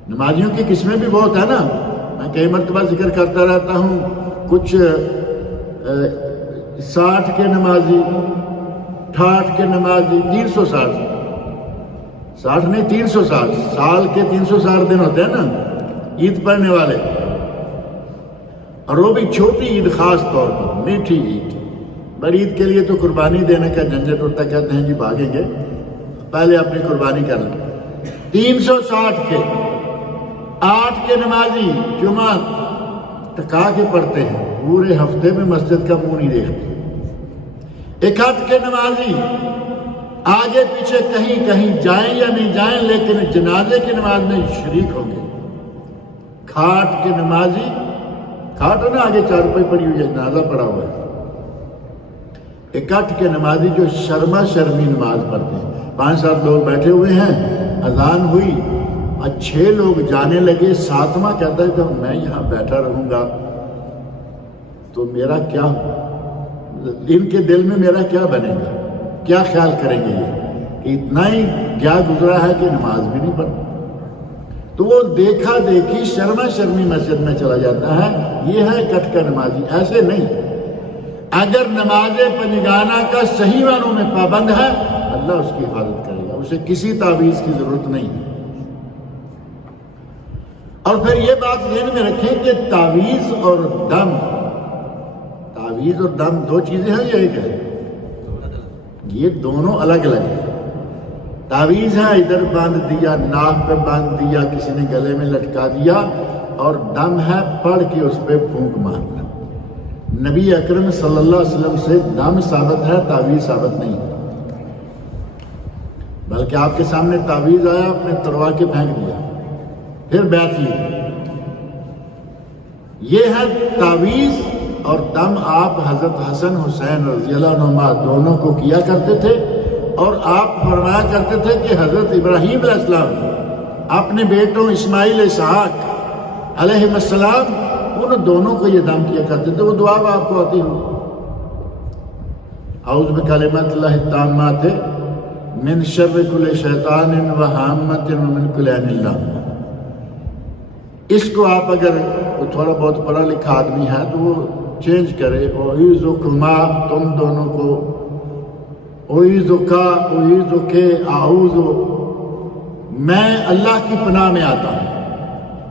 نمازیوں کی قسمیں بھی بہت ہیں نا، میں کئی مرتبہ ذکر کرتا رہتا ہوں، کچھ 60 کے نمازی، 68 کے نمازی، 360 60 نہیں 360 سال کے 360 دن ہوتے ہیں نا عید پڑھنے والے، اور وہ بھی چھوٹی عید، خاص طور پر میٹھی عید۔ بڑی عید کے لیے تو قربانی دینے کا جھنجھٹ ہوتا، کہتے ہیں جی بھاگیں گے، پہلے اپنی قربانی کر لیں۔ 360 کے 8 کے نمازی جمعہ ٹکا کے پڑھتے ہیں، پورے ہفتے میں مسجد کا منہ نہیں دیکھتے۔ 61 کے نمازی آگے پیچھے کہیں کہیں جائیں یا نہیں جائیں لیکن جنازے کی نماز میں شریک ہوں گے۔ کھاٹ کے نمازی، کھاٹ ہے نا آگے چارپائی پڑی ہوئی ہے، جنازہ پڑا ہوا ہے۔ 61 کے نمازی جو شرما شرمی نماز پڑھتے ہیں، 5-7 لوگ بیٹھے ہوئے ہیں، اذان ہوئی اور 6 لوگ جانے لگے، 7واں کہتا ہے کہ میں یہاں بیٹھا رہوں گا تو میرا کیا، ان کے دل میں میرا کیا بنے گا، کیا خیال کریں گے یہ کہ اتنا ہی کیا گزرا ہے کہ نماز بھی نہیں پڑھتا۔ تو وہ دیکھا دیکھی شرما شرمی مسجد میں چلا جاتا ہے، یہ ہے کٹ کا نمازی۔ ایسے نہیں، اگر نماز پنجگانہ کا صحیح معنوں میں پابند ہے اللہ اس کی حفاظت کرے گا، اسے کسی تعویذ کی ضرورت نہیں ہے۔ اور پھر یہ بات ذہن میں رکھیں کہ تعویذ اور دم دو چیزیں ہیں یا ایک ہے؟ یہ دونوں الگ الگ ہیں۔ تعویذ ہے ادھر باندھ دیا، ناک پہ باندھ دیا، کسی نے گلے میں لٹکا دیا، اور دم ہے پڑھ کے اس پہ پھونک مارنا۔ نبی اکرم صلی اللہ علیہ وسلم سے دم ثابت ہے، تعویذ ثابت نہیں ہے، بلکہ آپ کے سامنے تعویذ آیا، آپ نے تروا کے پھینک دیا، پھر بیعت لی۔ یہ ہے تعویذ اور دم آپ حضرت حسن حسین رضی اللہ عنہما دونوں کو کیا کرتے تھے، اور آپ فرمایا کرتے تھے کہ حضرت ابراہیم علیہ السلام اپنے بیٹوں اسماعیل اسحاق علیہ السلام ان دونوں کو یہ دم کیا کرتے تھے۔ وہ دعا آپ کو آتی ہو، اعوذ بکلمات اللہ التامات من شر کل شیطان وہامۃ ومن کل عین لامہ۔ اس کو آپ اگر تھوڑا بہت پڑھا لکھا آدمی ہے تو وہ چینج کرے، اعوذکما، تم دونوں کو، اعوذکا، اعوذکے، اعوذ، میں اللہ کی پناہ میں آتا ہوں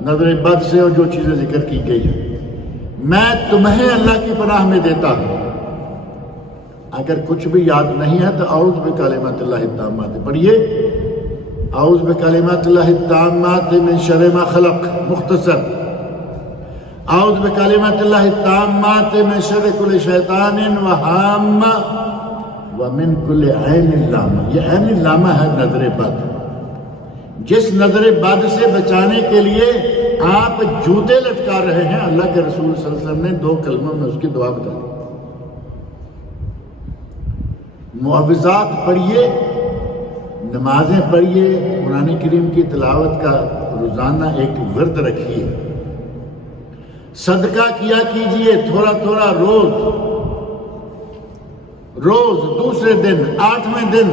نظر بد سے اور جو چیزیں ذکر کی گئی ہیں، میں تمہیں اللہ کی پناہ میں دیتا ہوں۔ اگر کچھ بھی یاد نہیں ہے تو اعوذ بکلمات اللہ التامات پڑھیے، اعوذ بکلمات اللہ التامات من شر ما خلق، مختصر، اعوذ بکلمات اللہ التامات من شر کل شیطان وہامہ ومن کل عین لامہ۔ یہ عین لامہ ہے نظر بد، جس نظر بد سے بچانے کے لیے آپ جوتے لٹکا رہے ہیں، اللہ کے رسول صلی اللہ علیہ وسلم نے 2 کلموں میں اس کی دعا بتا دی۔ معوذات پڑھیے، نمازیں پڑھیے، قرآن کریم کی تلاوت کا روزانہ ایک ورد رکھیے، صدقہ کیا کیجئے تھوڑا تھوڑا، روز دوسرے دن 8ویں دن۔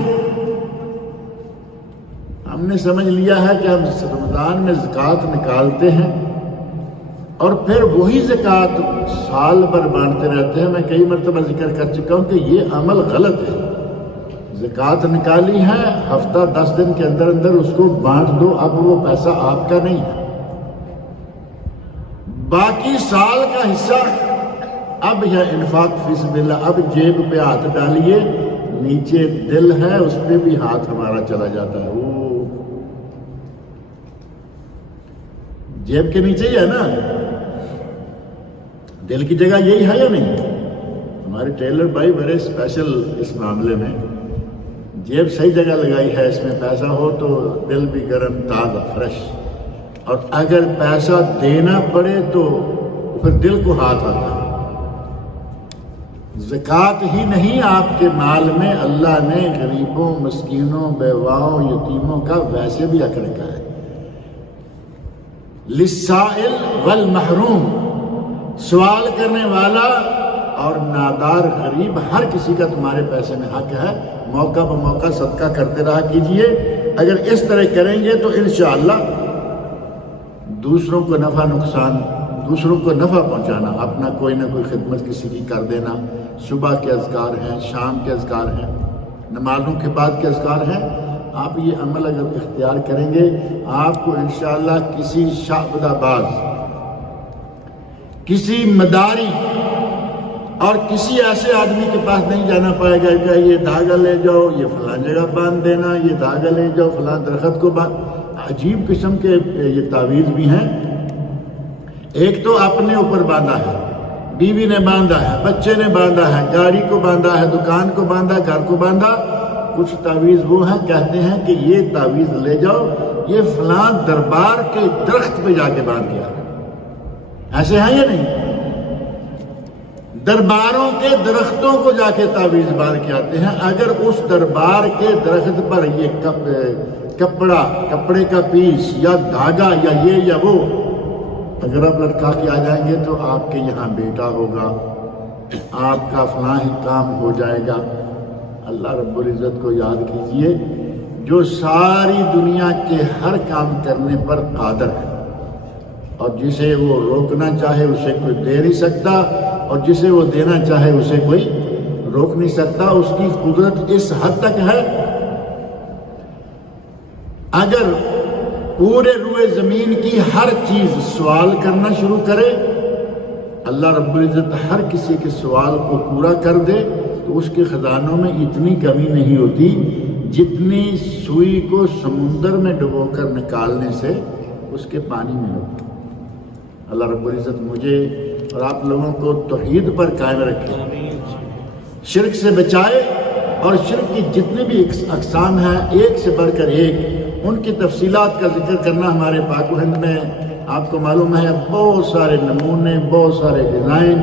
ہم نے سمجھ لیا ہے کہ ہم رمضان میں زکوٰۃ نکالتے ہیں اور پھر وہی زکوٰۃ سال بھر بانٹتے رہتے ہیں۔ میں کئی مرتبہ ذکر کر چکا ہوں کہ یہ عمل غلط ہے۔ زکوٰۃ نکالی ہے، ہفتہ 10 دن کے اندر اندر اس کو بانٹ دو، اب وہ پیسہ آپ کا نہیں ہے، باقی سال کا حصہ اب یا انفاق فی سبیل اللہ، اب جیب پہ ہاتھ ڈالیے، نیچے دل ہے اس پہ بھی ہاتھ ہمارا چلا جاتا ہے، وہ جیب کے نیچے ہی ہے نا، دل کی جگہ یہی ہے یا نہیں؟ ہمارے ٹیلر بھائی بڑے اسپیشل اس معاملے میں، جیب صحیح جگہ لگائی ہے، اس میں پیسہ ہو تو دل بھی گرم تازہ فریش، اور اگر پیسہ دینا پڑے تو پھر دل کو ہاتھ آتا ہے۔ زکوٰۃ ہی نہیں، آپ کے مال میں اللہ نے غریبوں، مسکینوں، بیواؤں، یتیموں کا ویسے بھی حق رکھا ہے۔ للسائل والمحروم، سوال کرنے والا اور نادار غریب، ہر کسی کا تمہارے پیسے میں حق ہے۔ موقع بموقع صدقہ کرتے رہا کیجئے، اگر اس طرح کریں گے تو انشاءاللہ دوسروں کو نفع نقصان، دوسروں کو نفع پہنچانا، اپنا کوئی نہ کوئی خدمت کسی کی کر دینا، صبح کے اذکار ہیں، شام کے اذکار ہیں، نمازوں کے بعد کے اذکار ہیں، آپ یہ عمل اگر اختیار کریں گے، آپ کو انشاءاللہ کسی شعبدہ باز، کسی مداری اور کسی ایسے آدمی کے پاس نہیں جانا پائے گا کہ یہ دھاگا لے جاؤ، یہ فلاں جگہ باندھ دینا، یہ دھاگا لے جاؤ فلاں درخت کو باندھ۔ عجیب قسم کے یہ تعویذ بھی ہیں، ایک تو اپنے اوپر باندھا ہے، بیوی نے باندھا ہے، بچے نے باندھا ہے، گاڑی کو باندھا ہے، دکان کو باندھا، گھر کو باندھا۔ کچھ تعویذ وہ ہیں کہتے ہیں کہ یہ تعویذ لے جاؤ، یہ فلاں دربار کے درخت پہ جا کے باندھ گیا، ایسے ہیں یا نہیں؟ درباروں کے درختوں کو جا کے تعویذ باندھ کے آتے ہیں۔ اگر اس دربار کے درخت پر یہ کپڑے کا پیس یا دھاگا یا یہ یا وہ اگر آپ لٹکا کے آ جائیں گے تو آپ کے یہاں بیٹا ہوگا، آپ کا فلاں کام ہو جائے گا۔ اللہ رب العزت کو یاد کیجئے جو ساری دنیا کے ہر کام کرنے پر قادر ہے، اور جسے وہ روکنا چاہے اسے کوئی دے نہیں سکتا، اور جسے وہ دینا چاہے اسے کوئی روک نہیں سکتا. اس کی قدرت اس حد تک ہے اگر پورے روئے زمین کی ہر چیز سوال کرنا شروع کرے اللہ رب العزت ہر کسی کے سوال کو پورا کر دے تو اس کے خزانوں میں اتنی کمی نہیں ہوتی جتنی سوئی کو سمندر میں ڈبو کر نکالنے سے اس کے پانی میں ہوتی. اللہ رب العزت مجھے اور آپ لوگوں کو توحید پر قائم رکھے، شرک سے بچائے، اور شرک کی جتنی بھی اقسام ہیں ایک سے بڑھ کر ایک، ان کی تفصیلات کا ذکر کرنا ہمارے پاک و ہند میں آپ کو معلوم ہے بہت سارے نمونے، بہت سارے ڈیزائن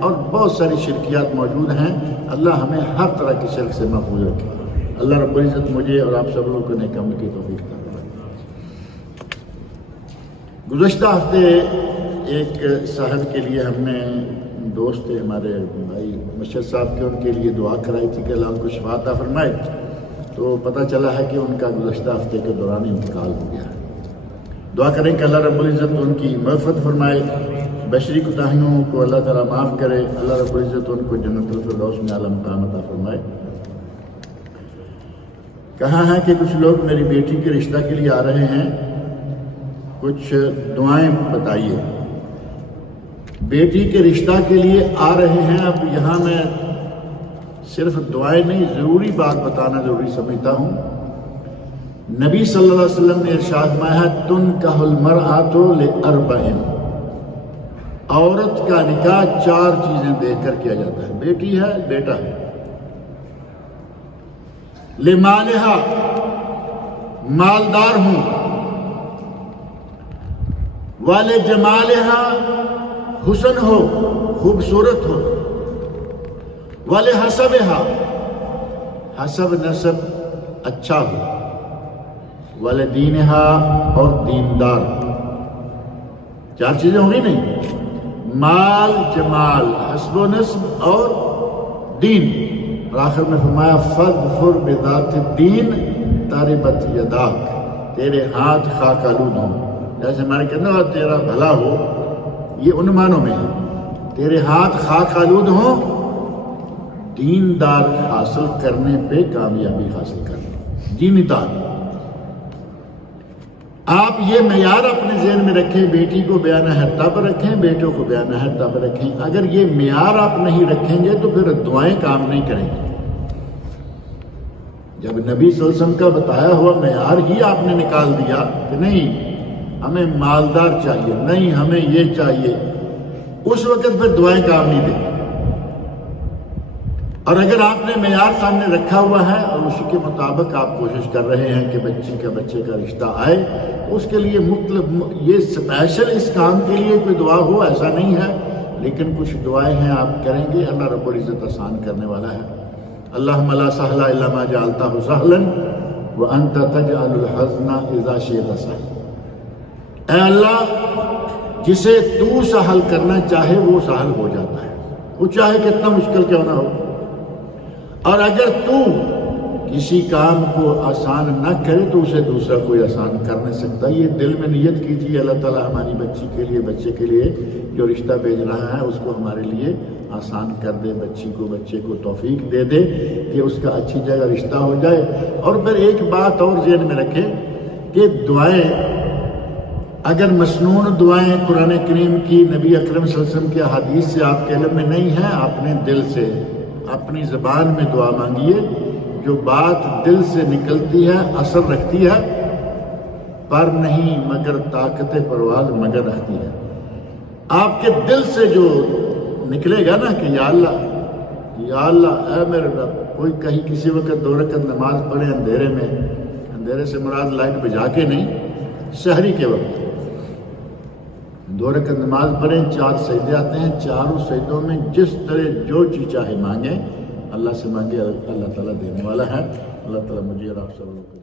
اور بہت ساری شرکیات موجود ہیں. اللہ ہمیں ہر طرح کی شرک سے محفوظ رکھے. اللہ رب العزت مجھے اور آپ سب لوگوں کو نیک عمل کی توفیق عطا فرمائے. گزشتہ ہفتے ایک صاحب کے لیے ہم نے دوست تھے ہمارے بھائی مشرف صاحب کے، ان کے لیے دعا کرائی تھی کہ اللہ ان کو شفا عطا فرمائے. تو پتہ چلا ہے کہ ان کا گزشتہ ہفتے کے دوران انتقال ہو گیا ہے. دعا کریں کہ اللہ رب العزت ان کی مغفرت فرمائے، بشری کوتاہیوں کو اللہ تعالیٰ معاف کرے. اللہ رب العزت ان کو جنت الفردوس میں اعلیٰ مقام عطا فرمائے. کہا ہے کہ کچھ لوگ میری بیٹی کے رشتہ کے لیے آ رہے ہیں، کچھ دعائیں بتائیے. بیٹی کے رشتہ کے لیے آ رہے ہیں. اب یہاں میں صرف دعائیں نہیں، ضروری بات بتانا ضروری سمجھتا ہوں. نبی صلی اللہ علیہ وسلم نے ارشاد فرمایا ہے تنکح المرأۃ لاربع، عورت کا نکاح 4 چیزیں دیکھ کر کیا جاتا ہے. بیٹی ہے، بیٹا ہے. لمالہا، مالدار ہوں. ولجمالہا، حسن ہو، خوبصورت ہو. ولحسبہا، حسب نسب اچھا ہو. ولدینہا، اور دیندار. 4 چیزیں ہوں گی نہیں، مال، جمال، حسب و نسب اور دین. اور آخر میں فرمایا فاظفر بذات الدین تربت یداک، تیرے ہاتھ خاک آلود ہوں. جیسے ہمارے کہتے ہیں تیرا بھلا ہو، یہ ان معنوں میں ہے. تیرے ہاتھ خاک آلود ہوں، دیندار حاصل کرنے پہ کامیابی حاصل کرنا. دیندار. آپ یہ معیار اپنے ذہن میں رکھیں. بیٹی کو بیانہ ہے تب رکھیں، بیٹوں کو بیانہ ہے تب رکھیں. اگر یہ معیار آپ نہیں رکھیں گے تو پھر دعائیں کام نہیں کریں گے. جب نبی صلی اللہ علیہ وسلم کا بتایا ہوا معیار ہی آپ نے نکال دیا کہ نہیں ہمیں مالدار چاہیے، نہیں ہمیں یہ چاہیے، اس وقت پھر دعائیں کام نہیں دیں. اور اگر آپ نے معیار سامنے رکھا ہوا ہے اور اسی کے مطابق آپ کوشش کر رہے ہیں کہ بچے کا رشتہ آئے، اس کے لیے یہ اسپیشل اس کام کے لیے کوئی دعا ہو ایسا نہیں ہے، لیکن کچھ دعائیں ہیں آپ کریں گے، اللہ رب العزت آسان کرنے والا ہے. اللہم لا سہل الا ما جعلتہ سہلا وانت تجعل الحزن اذا شئت سہلا. اے اللہ جسے تو سہل کرنا چاہے وہ سہل ہو جاتا ہے، وہ چاہے کتنا مشکل کیوں نہ ہو. اور اگر تو کسی کام کو آسان نہ کرے تو اسے دوسرا کوئی آسان کر نہیں سکتا. یہ دل میں نیت کیجیے اللہ تعالیٰ ہماری بچی کے لیے، بچے کے لیے جو رشتہ بھیج رہا ہے اس کو ہمارے لیے آسان کر دے. بچے کو توفیق دے دے کہ اس کا اچھی جگہ رشتہ ہو جائے. اور پھر ایک بات اور ذہن میں رکھیں کہ دعائیں اگر مسنون دعائیں قرآن کریم کی، نبی اکرم صلی اللہ علیہ وسلم کے احادیث سے آپ کے علم میں نہیں ہیں، اپنے دل سے اپنی زبان میں دعا مانگیے. جو بات دل سے نکلتی ہے اثر رکھتی ہے، پر نہیں مگر طاقت پرواز مگر رکھتی ہے. آپ کے دل سے جو نکلے گا نا کہ یا اللہ اے میرے رب. کوئی کہیں کسی وقت 2 رکعت نماز پڑھے اندھیرے میں، اندھیرے سے مراد لائٹ بجھا کے نہیں، سحری کے وقت 2 رکعت نماز پڑھیں، 4 سجدے آتے ہیں. 4 سجدوں میں جس طرح جو چیز چاہے مانگیں، اللہ سے مانگے، اللہ تعالیٰ دینے والا ہے. اللہ تعالیٰ مجھے اور آپ سب لوگوں کو